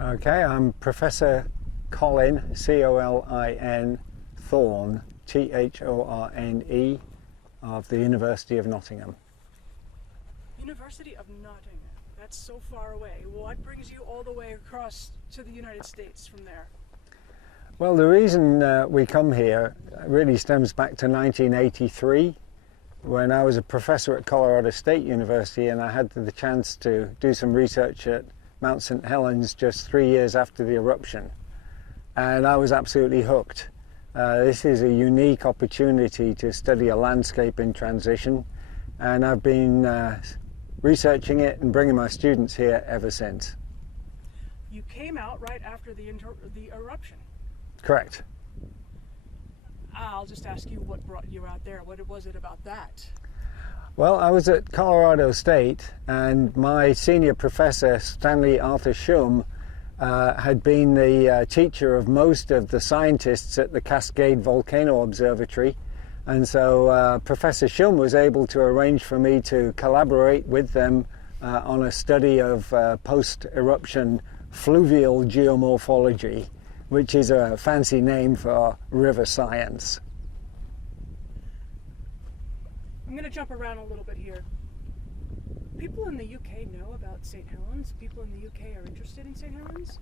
Okay, I'm Professor Colin, C-O-L-I-N, Thorne, T-H-O-R-N-E, of the University of Nottingham. University of Nottingham. That's so far away. What brings you all the way across to the United States from there? Well, the reason we come here really stems back to 1983, when I was a professor at Colorado State University, and I had the chance to do some research at Mount St. Helens just 3 years after the eruption. And I was absolutely hooked. This is a unique opportunity to study a landscape in transition, and I've been researching it and bringing my students here ever since. You came out right after the eruption. Correct. I'll just ask you what brought you out there. What was it about that? Well, I was at Colorado State, and my senior professor, Stanley Arthur Shum, had been the teacher of most of the scientists at the Cascade Volcano Observatory. And so Professor Shum was able to arrange for me to collaborate with them on a study of post-eruption fluvial geomorphology, which is a fancy name for river science. I'm going to jump around a little bit here. People in the UK know about St. Helens? People in the UK are interested in St. Helens?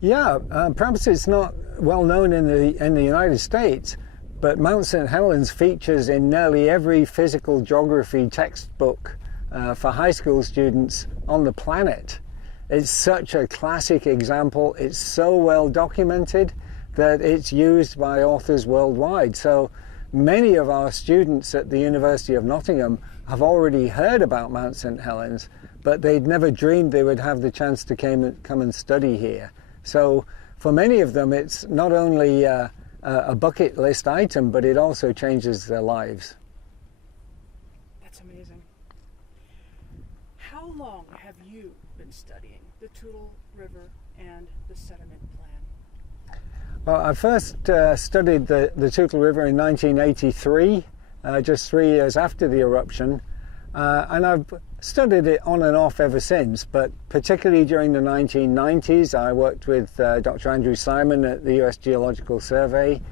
Yeah, perhaps it's not well known in the United States, but Mount St. Helens features in nearly every physical geography textbook for high school students on the planet. It's such a classic example. It's so well documented that it's used by authors worldwide. So many of our students at the University of Nottingham have already heard about Mount St. Helens, but they'd never dreamed they would have the chance to come and study here. So for many of them, it's not only a bucket list item, but it also changes their lives. That's amazing. How long have you been studying the Toutle River and the sediment plan? Well, I first studied the Toutle River in 1983, just 3 years after the eruption, and I've studied it on and off ever since, but particularly during the 1990s I worked with Dr. Andrew Simon at the US Geological Survey,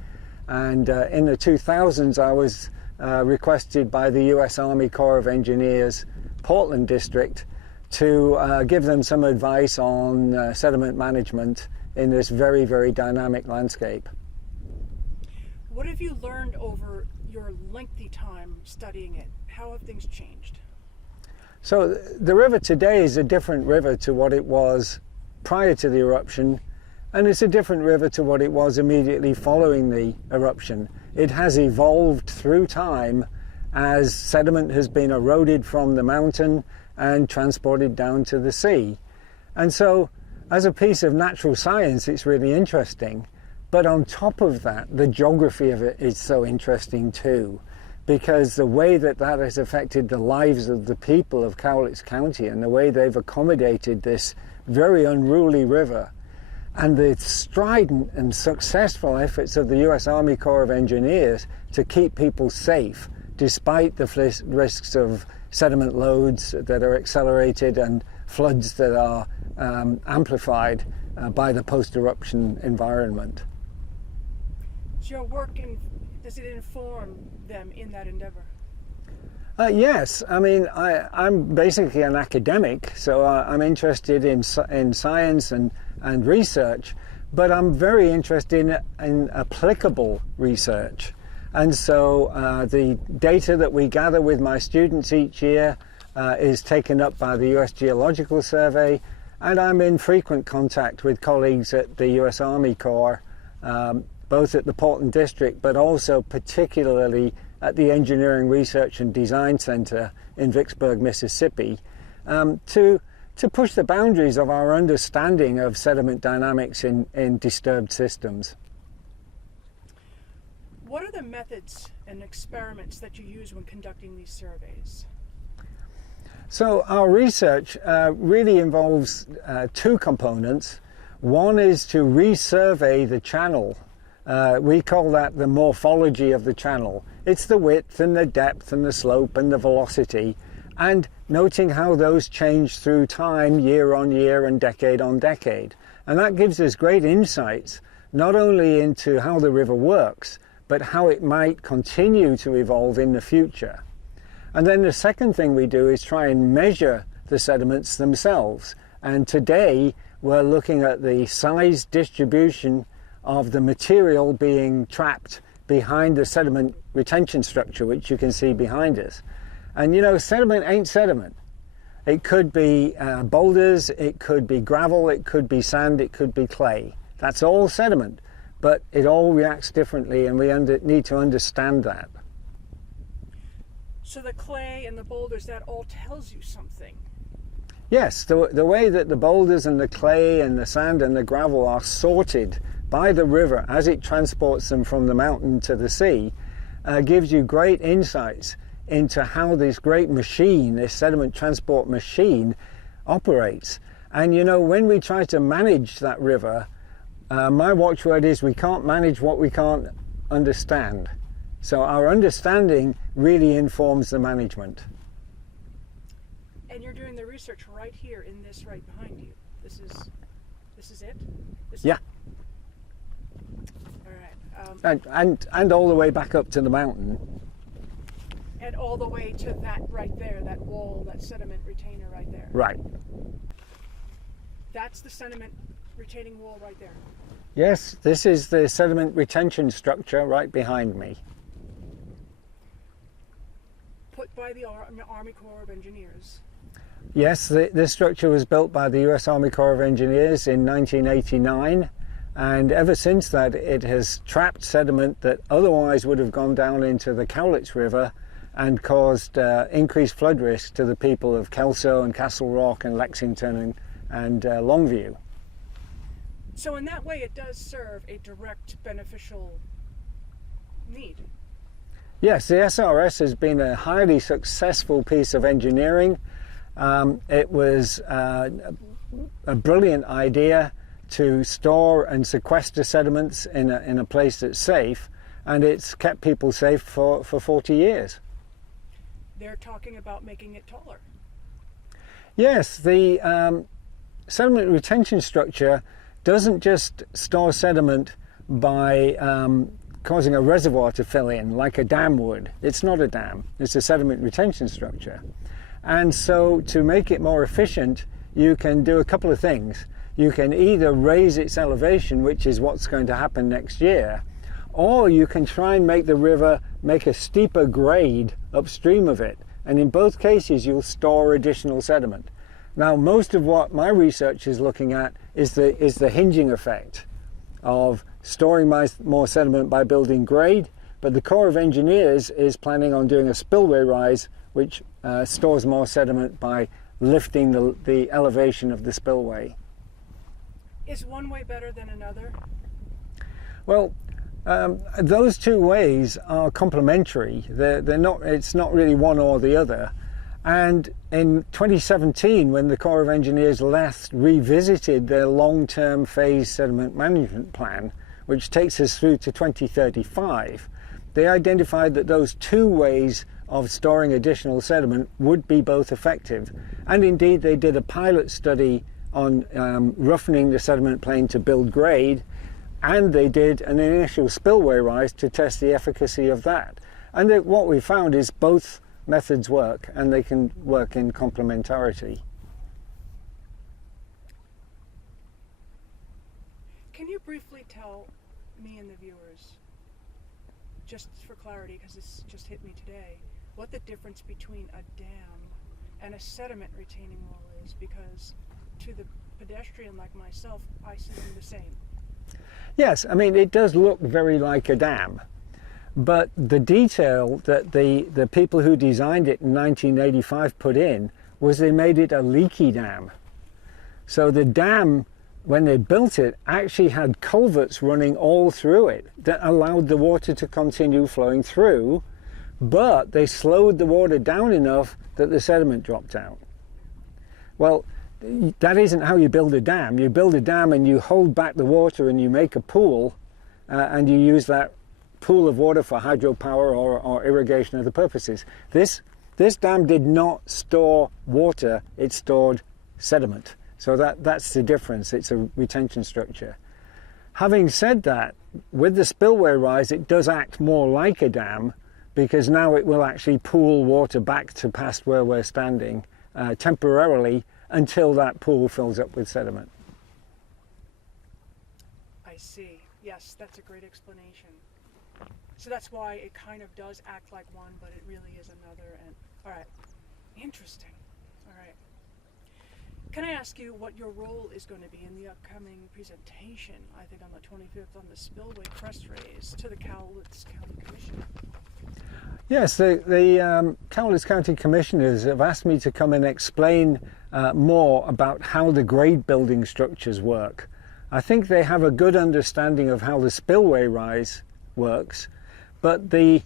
and in the 2000s I was requested by the US Army Corps of Engineers Portland District to give them some advice on sediment management in this very, very dynamic landscape. What have you learned over your lengthy time studying it? How have things changed? So the river today is a different river to what it was prior to the eruption, and it's a different river to what it was immediately following the eruption. It has evolved through time as sediment has been eroded from the mountain and transported down to the sea. And so as a piece of natural science, it's really interesting. But on top of that, the geography of it is so interesting too, because the way that that has affected the lives of the people of Cowlitz County and the way they've accommodated this very unruly river, and the strident and successful efforts of the US Army Corps of Engineers to keep people safe despite the risks of sediment loads that are accelerated and floods that are amplified by the post-eruption environment. Does your work, does it inform them in that endeavor? Yes, I mean, I'm basically an academic, so I'm interested in science and research, but I'm very interested in applicable research. And so the data that we gather with my students each year is taken up by the US Geological Survey, and I'm in frequent contact with colleagues at the US Army Corps, both at the Portland District, but also particularly at the Engineering Research and Design Center in Vicksburg, Mississippi, to push the boundaries of our understanding of sediment dynamics in disturbed systems. What are the methods and experiments that you use when conducting these surveys? So our research really involves two components. One is to resurvey the channel. We call that the morphology of the channel. It's the width and the depth and the slope and the velocity. and noting how those change through time, year on year and decade on decade. And that gives us great insights, not only into how the river works, but how it might continue to evolve in the future. And then the second thing we do is try and measure the sediments themselves. And today we're looking at the size distribution of the material being trapped behind the sediment retention structure, which you can see behind us. And you know, sediment ain't sediment. It could be boulders, it could be gravel, it could be sand, it could be clay. That's all sediment, but it all reacts differently, and we need to understand that. So the clay and the boulders, that all tells you something. Yes, the way that the boulders and the clay and the sand and the gravel are sorted by the river as it transports them from the mountain to the sea gives you great insights into how this great machine, this sediment transport machine, operates. And you know, when we try to manage that river, my watchword is we can't manage what we can't understand. So our understanding really informs the management. And you're doing the research right here in this right behind you. This is it? Yeah. All right. And all the way back up to the mountain. And all the way to that right there, that wall, that sediment retainer right there. Right. That's the sediment retaining wall right there. Yes, this is the sediment retention structure right behind me. Put by the Army Corps of Engineers. Yes, this structure was built by the US Army Corps of Engineers in 1989, and ever since that it has trapped sediment that otherwise would have gone down into the Cowlitz River and caused increased flood risk to the people of Kelso and Castle Rock and Lexington and Longview. So in that way it does serve a direct beneficial need. Yes, the SRS has been a highly successful piece of engineering. It was a brilliant idea to store and sequester sediments in a place that's safe, and it's kept people safe for 40 years. They're talking about making it taller. Yes, the sediment retention structure doesn't just store sediment by causing a reservoir to fill in like a dam would. It's not a dam, it's a sediment retention structure. And so to make it more efficient, you can do a couple of things. You can either raise its elevation, which is what's going to happen next year, or you can try and make the river make a steeper grade upstream of it. And in both cases, you'll store additional sediment. Now, most of what my research is looking at is the hinging effect of storing more sediment by building grade, but the Corps of Engineers is planning on doing a spillway rise, which stores more sediment by lifting the elevation of the spillway. Is one way better than another? Well, those two ways are complementary. They're not. It's not really one or the other. And in 2017, when the Corps of Engineers last revisited their long-term phase sediment management plan, which takes us through to 2035, they identified that those two ways of storing additional sediment would be both effective. And indeed, they did a pilot study on roughening the sediment plain to build grade, and they did an initial spillway rise to test the efficacy of that. And what we found is both methods work, and they can work in complementarity. Can you briefly tell me and the viewers, just for clarity, because this just hit me today, what the difference between a dam and a sediment retaining wall is? Because to the pedestrian like myself, I see them the same. Yes, I mean, it does look very like a dam, but the detail that the people who designed it in 1985 put in was they made it a leaky dam. So the dam, when they built it, actually had culverts running all through it that allowed the water to continue flowing through, but they slowed the water down enough that the sediment dropped out. Well, that isn't how you build a dam. You build a dam and you hold back the water and you make a pool, and you use that pool of water for hydropower or irrigation other purposes. This This dam did not store water, it stored sediment. So that's the difference, it's a retention structure. Having said that, with the spillway rise, it does act more like a dam, because now it will actually pool water back to past where we're standing temporarily until that pool fills up with sediment. I see. Yes, that's a great explanation. So that's why it kind of does act like one, but it really is another. And all right, interesting. All right. Can I ask you what your role is going to be in the upcoming presentation, I think on the 25th, on the spillway crest raise to the Cowlitz County Commission? Yes, the Cowlitz County Commissioners have asked me to come and explain more about how the grade building structures work. I think they have a good understanding of how the spillway rise works, but the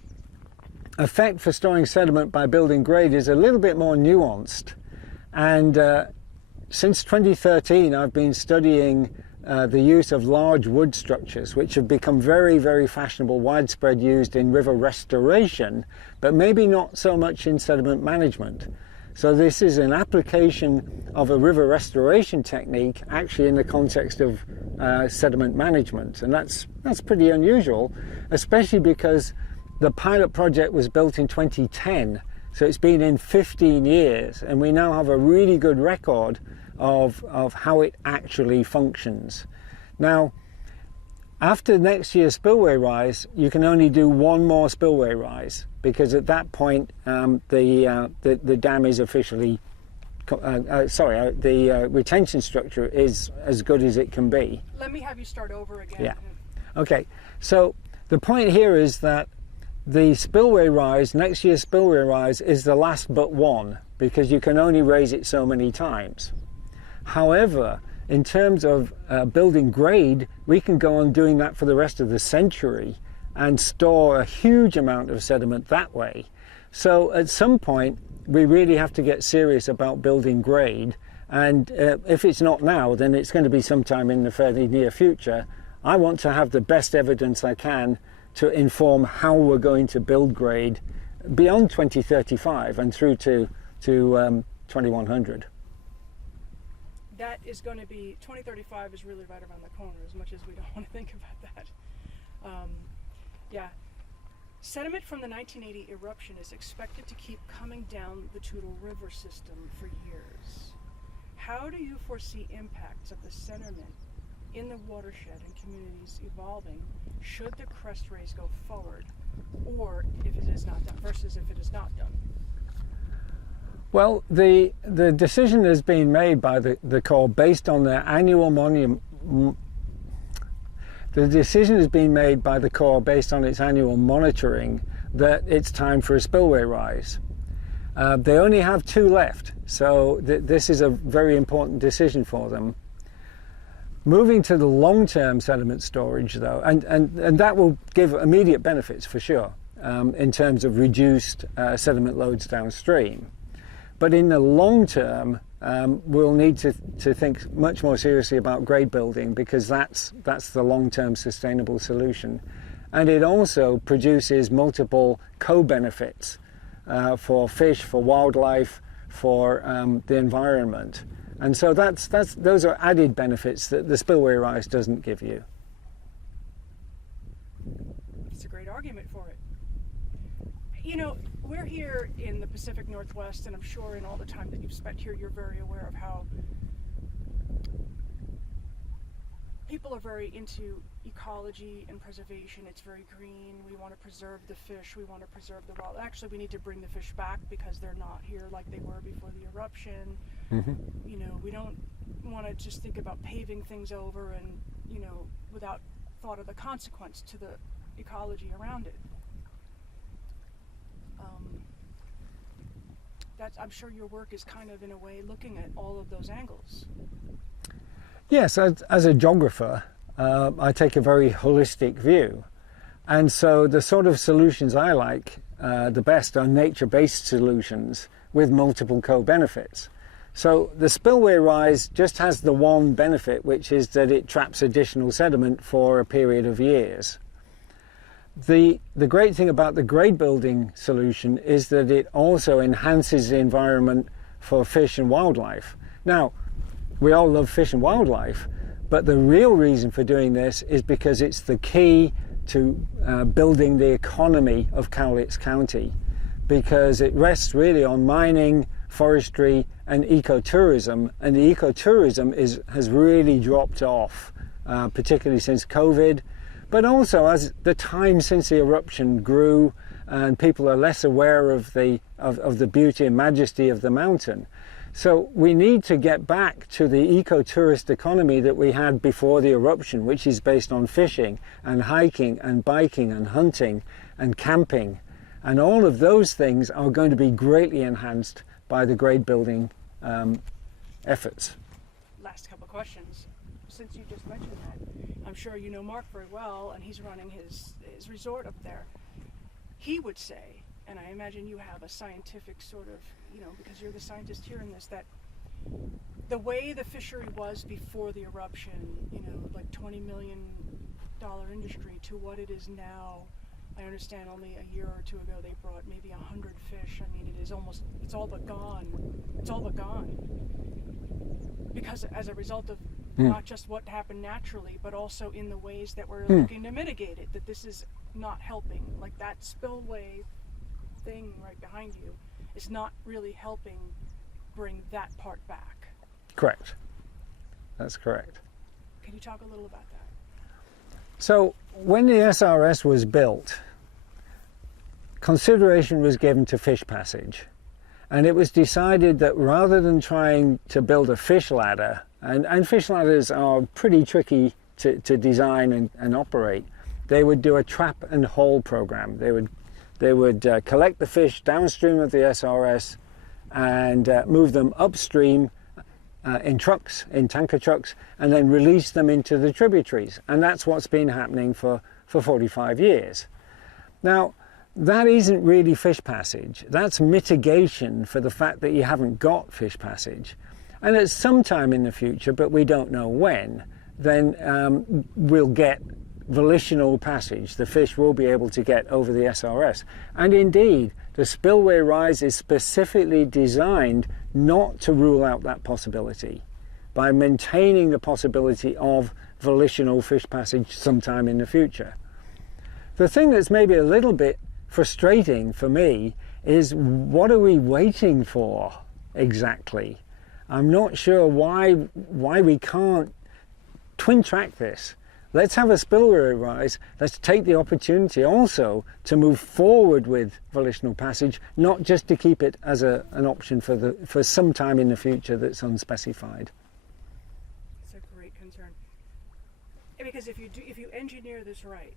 effect for storing sediment by building grade is a little bit more nuanced. And since 2013, I've been studying the use of large wood structures, which have become very, very fashionable, widespread used in river restoration, but maybe not so much in sediment management. So this is an application of a river restoration technique actually in the context of sediment management. And that's pretty unusual, especially because the pilot project was built in 2010. So it's been in 15 years, and we now have a really good record of how it actually functions. Now, after next year's spillway rise, you can only do one more spillway rise, because at that point the dam is officially, the retention structure is as good as it can be. Let me have you start over again. Yeah. Okay. So the point here is that the spillway rise, next year's spillway rise, is the last but one, because you can only raise it so many times. However, in terms of building grade, we can go on doing that for the rest of the century and store a huge amount of sediment that way. So at some point, we really have to get serious about building grade. And if it's not now, then it's going to be sometime in the fairly near future. I want to have the best evidence I can to inform how we're going to build grade beyond 2035 and through to 2100. That is going to be, 2035 is really right around the corner, as much as we don't want to think about that. Yeah. Sediment from the 1980 eruption is expected to keep coming down the Toutle River system for years. How do you foresee impacts of the sediment in the watershed and communities evolving should the crest raise go forward, or if it is not done, versus if it is not done? Well, the decision has been made by the Corps based on their annual The decision has been made by the Corps based on its annual monitoring that it's time for a spillway rise. They only have 2 left, so this is a very important decision for them. Moving to the long-term sediment storage, though, and that will give immediate benefits for sure in terms of reduced sediment loads downstream. But in the long term, we'll need to think much more seriously about grade building, because that's the long-term sustainable solution. And it also produces multiple co-benefits for fish, for wildlife, for the environment. And so those are added benefits that the spillway rise doesn't give you. It's a great argument for it. You know, we're here in the Pacific Northwest, and I'm sure in all the time that you've spent here, you're very aware of how people are very into ecology and preservation. It's very green. We want to preserve the fish. We want to preserve the wild. Actually, we need to bring the fish back because they're not here like they were before the eruption. Mm-hmm. You know, we don't want to just think about paving things over and, you know, without thought of the consequence to the ecology around it. I'm sure your work is kind of, in a way, looking at all of those angles. Yes, as a geographer, I take a very holistic view. And so the sort of solutions I like the best are nature-based solutions with multiple co-benefits. So the spillway rise just has the one benefit, which is that it traps additional sediment for a period of years. The great thing about the grade building solution is that it also enhances the environment for fish and wildlife. Now, we all love fish and wildlife, but the real reason for doing this is because it's the key to building the economy of Cowlitz County, because it rests really on mining, forestry and ecotourism, and the ecotourism has really dropped off, particularly since COVID, but also as the time since the eruption grew and people are less aware of the beauty and majesty of the mountain. So we need to get back to the ecotourist economy that we had before the eruption, which is based on fishing and hiking and biking and hunting and camping. And all of those things are going to be greatly enhanced by the grade building efforts. Last couple of questions. Since you just mentioned that, I'm sure you know Mark very well, and he's running his resort up there. He would say, and I imagine you have a scientific sort of, because you're the scientist here in this, that the way the fishery was before the eruption, like $20 million industry, to what it is now. I understand only a year or two ago they brought maybe 100 fish. I mean, it's all but gone. It's all but gone. Because as a result of not just what happened naturally, but also in the ways that we're looking to mitigate it, that this is not helping. Like that spillway thing right behind you is not really helping bring that part back. Correct. That's correct. Can you talk a little about that? So when the SRS was built, consideration was given to fish passage, and it was decided that rather than trying to build a fish ladder, and fish ladders are pretty tricky to design and operate, they would do a trap and hole program. They would collect the fish downstream of the SRS and move them upstream in trucks, in tanker trucks, and then release them into the tributaries. And that's what's been happening for 45 years. Now, that isn't really fish passage. That's mitigation for the fact that you haven't got fish passage. And at some time in the future, but we don't know when, then we'll get volitional passage. The fish will be able to get over the SRS. And indeed, the spillway rise is specifically designed not to rule out that possibility, by maintaining the possibility of volitional fish passage sometime in the future. The thing that's maybe a little bit frustrating for me is, what are we waiting for exactly? I'm not sure why we can't twin track this. Let's have a spillway rise. Let's take the opportunity also to move forward with volitional passage, not just to keep it as an option for some time in the future that's unspecified. It's a great concern. Because if you engineer this right,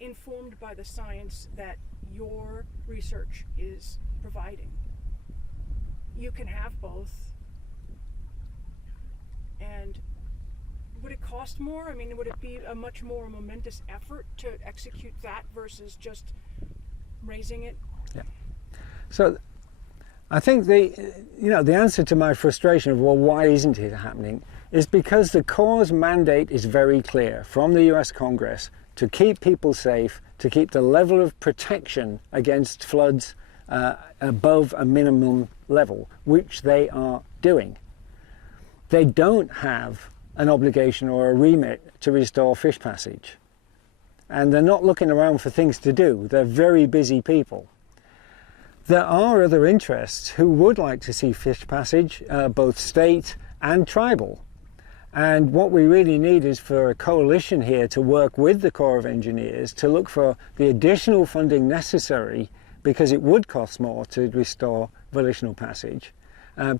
informed by the science that your research is providing, you can have both. And would it cost more? I mean, would it be a much more momentous effort to execute that versus just raising it? Yeah. So I think the answer to my frustration of, well, why isn't it happening, is because the Corps' mandate is very clear from the US Congress to keep people safe, to keep the level of protection against floods above a minimum level, which they are doing. They don't have an obligation or a remit to restore fish passage. And they're not looking around for things to do. They're very busy people. There are other interests who would like to see fish passage, both state and tribal. And what we really need is for a coalition here to work with the Corps of Engineers to look for the additional funding necessary, because it would cost more to restore volitional passage,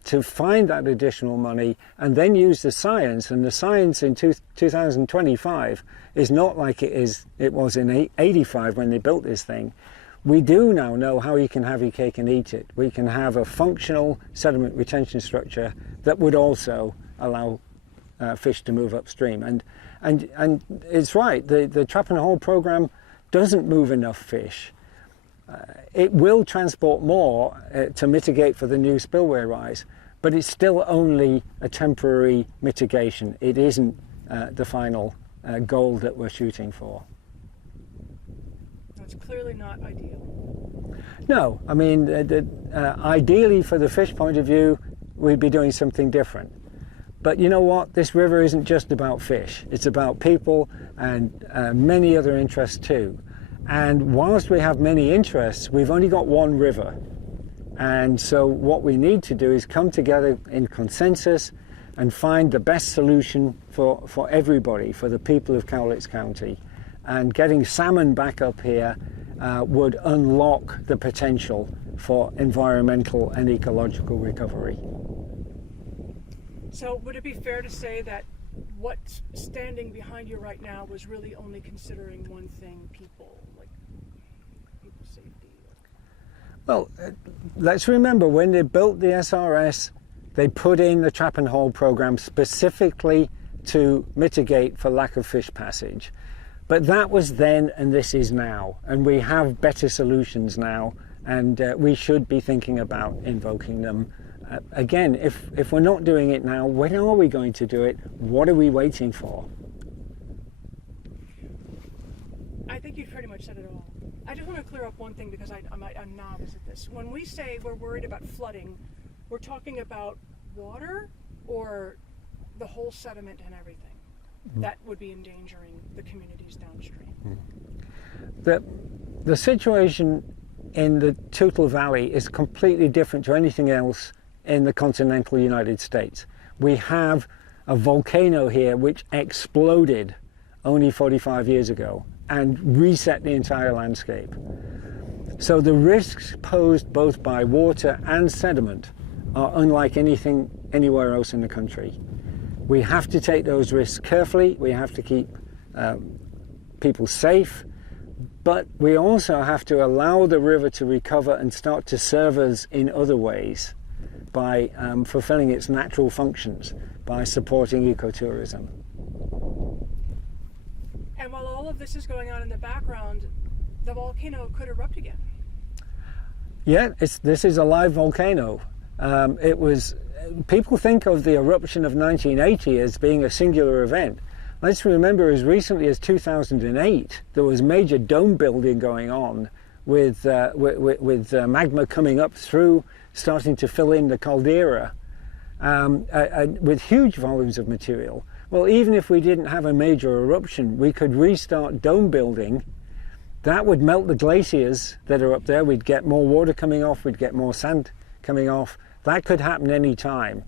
to find that additional money and then use the science. And the science in 2025 is not like it was in 85 when they built this thing. We do now know how you can have your cake and eat it. We can have a functional sediment retention structure that would also allow fish to move upstream. And it's right, the trap and hole program doesn't move enough fish. It will transport more to mitigate for the new spillway rise, but it's still only a temporary mitigation. It isn't the final goal that we're shooting for. it's clearly not ideal. No, I mean, ideally for the fish point of view, we'd be doing something different. But you know what? This river isn't just about fish. It's about people and many other interests too. And whilst we have many interests, we've only got one river. And so what we need to do is come together in consensus and find the best solution for everybody, for the people of Cowlitz County. And getting salmon back up here would unlock the potential for environmental and ecological recovery. So would it be fair to say that what's standing behind you right now was really only considering one thing, people, like people safety? Well, let's remember when they built the SRS, they put in the trap and hold program specifically to mitigate for lack of fish passage. But that was then and this is now, and we have better solutions now, and we should be thinking about invoking them. Again, if we're not doing it now, when are we going to do it? What are we waiting for? I think you've pretty much said it all. I just want to clear up one thing because I'm novice at this. When we say we're worried about flooding, we're talking about water or the whole sediment and everything that would be endangering the communities downstream? The situation in the Toutle Valley is completely different to anything else in the continental United States. We have a volcano here which exploded only 45 years ago and reset the entire landscape. So the risks posed both by water and sediment are unlike anything anywhere else in the country. We have to take those risks carefully. We have to keep people safe, but we also have to allow the river to recover and start to serve us in other ways by fulfilling its natural functions, by supporting ecotourism. And while all of this is going on in the background, the volcano could erupt again. Yeah, this is a live volcano. People think of the eruption of 1980 as being a singular event. Let's remember, as recently as 2008, there was major dome building going on with magma coming up through, starting to fill in the caldera with huge volumes of material. Well, even if we didn't have a major eruption, we could restart dome building. That would melt the glaciers that are up there. We'd get more water coming off, we'd get more sand coming off. That could happen any time.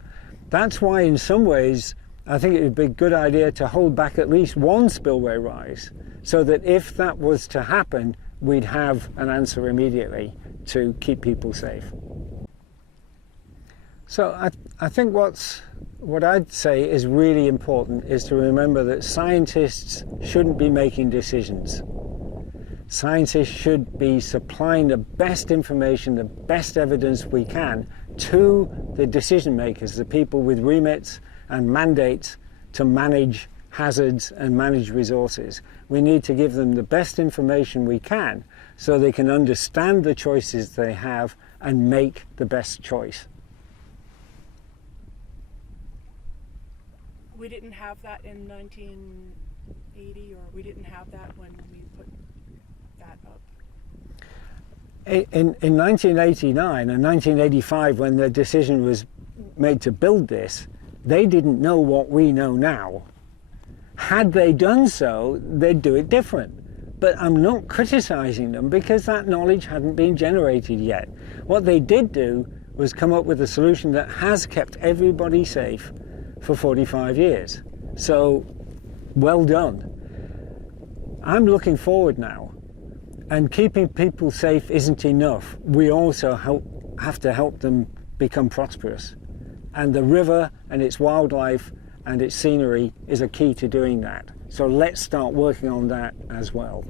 That's why in some ways I think it would be a good idea to hold back at least one spillway rise, so that if that was to happen, we'd have an answer immediately to keep people safe. So I think what I'd say is really important is to remember that scientists shouldn't be making decisions. Scientists should be supplying the best information, the best evidence we can to the decision makers, the people with remits and mandates to manage hazards and manage resources. We need to give them the best information we can so they can understand the choices they have and make the best choice. We didn't have that in 1980, or we didn't have that when we put that up? In 1989 and 1985, when the decision was made to build this, they didn't know what we know now. Had they done so, they'd do it different. But I'm not criticizing them because that knowledge hadn't been generated yet. What they did do was come up with a solution that has kept everybody safe for 45 years. So, well done. I'm looking forward now. And keeping people safe isn't enough. We also have to help them become prosperous. And the river and its wildlife and its scenery is a key to doing that. So let's start working on that as well.